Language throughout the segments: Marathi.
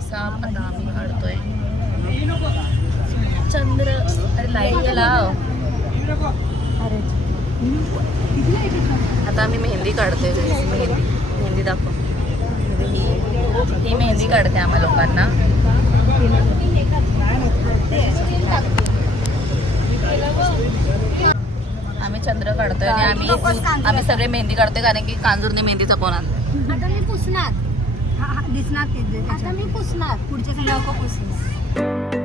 साप आता आम्ही काढतोय. चंद्र अरे लाईट गेला. आता आम्ही मेहंदी काढतोय. मेहंदी दाखव. ही मेहंदी काढते आम्हा लोकांना. आम्ही चंद्र काढतोय आणि आम्ही सगळे मेहंदी काढतोय कारण की कांजूरने मेहंदीचा फोन आणला. आता मी पुसणार दिसणार ते. आता मी पुसणार पुढच्या लोक पुसणार.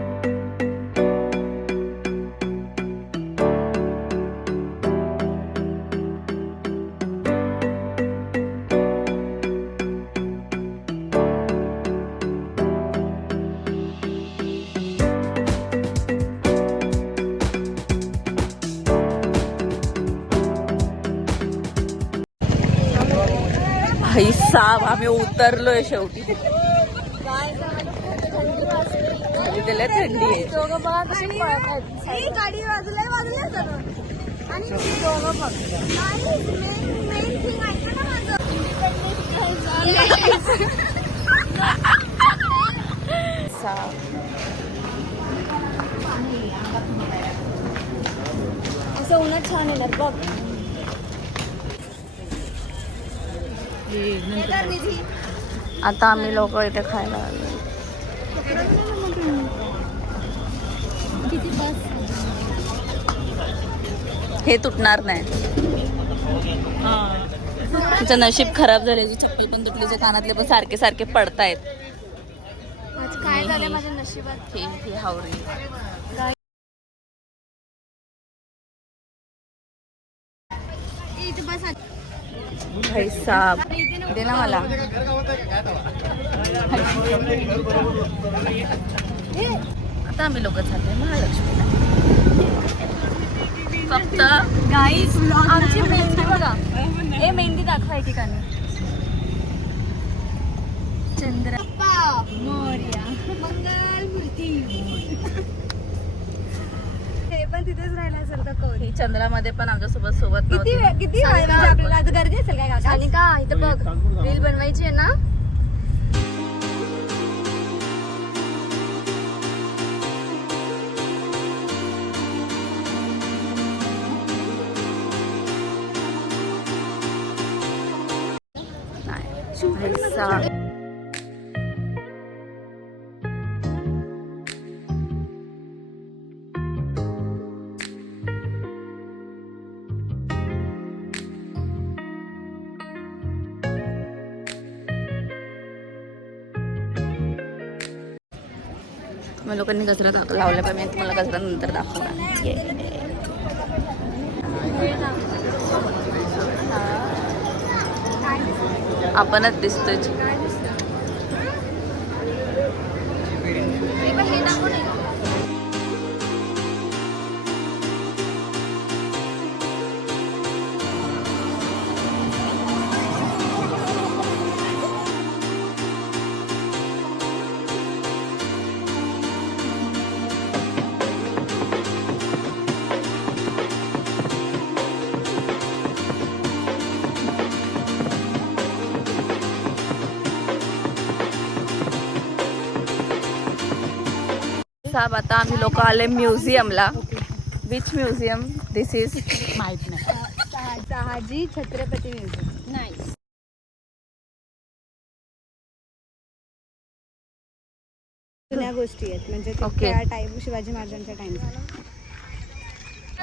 भाई साब आम्ही उतरलोय शेवटी. त्याला थंडी आहे. गाडी वाजल्या आणि दोघं बघ. मेन थिंग ऐका ना माझं. असं उन्हात छान येणार बघ. आता आम्ही लोक इथे खायला आलो. हे तुटणार नाही. तिचं नशीब खराब झाले. चप्पल पण तुटली. जे कानातले पण सारखे सारखे पडतायत. काय झालं माझ्या नशिबात. ही हावरी. भाई साहब दे ना मला. आता आम्ही लोक चाललोय महालक्ष्मीला. फक्त गाईस आमची मेहंदी बघा. ए मेहंदी दाखवा ठिकाणी. चंद्र मोरया मंगल मूर्ती. हे पण तिथेच राहिला असेल तर कोण. ही चंद्रामध्ये पण आमच्या सोबत किती म्हणजे आपल्याला आज गर्दी असेल काय का. आणि का इथं बघ रील बनवायची आहे ना. तुम्ही लोकांनी गजरा लावला पाहिजे. मी तुम्हाला गजरा नंतर दाखवणार. आपणच दिसतोय. साहेब आता आम्ही लोक आले म्युझियमला. विच म्युझियम दिस इज माहित नाही. शहाजी छत्रपती म्युझियम. नाही जुन्या गोष्टी आहेत म्हणजे त्या टाईम शिवाजी महाराजांच्या टाइमच्या.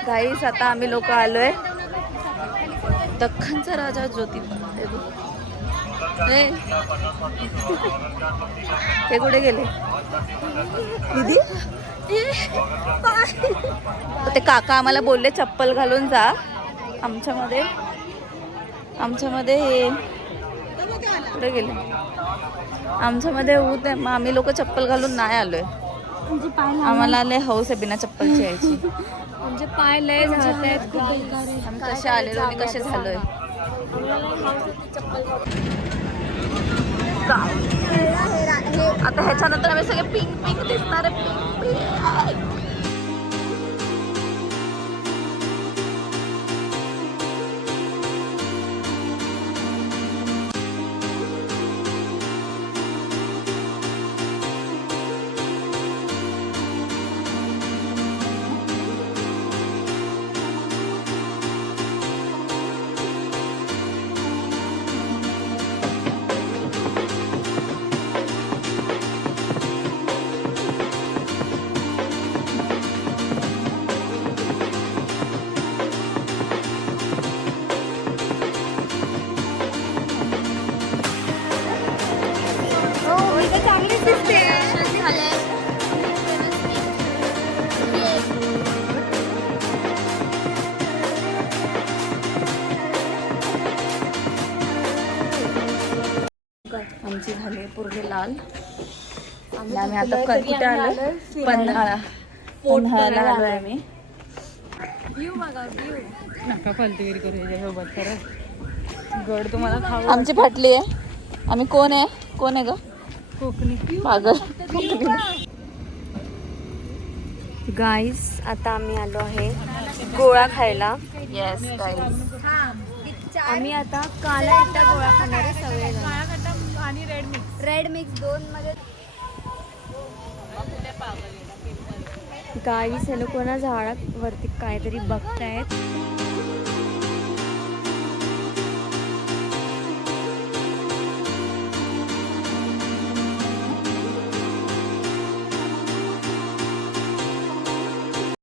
गाईस आता आम्ही लोक आलोय दख्खनचा राजा ज्योतिबा. हे कुठे गेले दीदी. ते काका आम्हाला बोलले चप्पल घालून जा. आमच्यामध्ये हे कुठे गेले. आमच्यामध्ये ऊत आहे. आम्ही लोक चप्पल घालून नाही आलोय. आम्हाला आले हौस आहे बिना चप्पलची यायची. म्हणजे पाय लय झालेत. आम्ही कसे आलेलो आणि कसे झालोय. आता ह्याच्यानंतर आम्ही सगळे पिंक पिंक दिसणार आहे. Pink pink. चांगलीच दिसते. आमची झाली पूर्ण लाल. आम्ही आता कुठे आलो? पन्हाळा. पन्हाळ्याला आलो आहे मी. नका फालतूगिरी करू याच्यासोबत खरंच. गड तुम्हाला खाऊ. आमची फाटली आहे. आम्ही कोण आहे? कोण आहे ग? कोकणी पागल. गाईस आता आम्ही आलो आहे गोळा खायला. Yes guys. आम्ही आता काला एकटा गोळा खाणार आहे सगळे आणि रेड मिक्स 2 मध्ये. गाईस हे लोक ना झाडावरती काहीतरी बघतायत.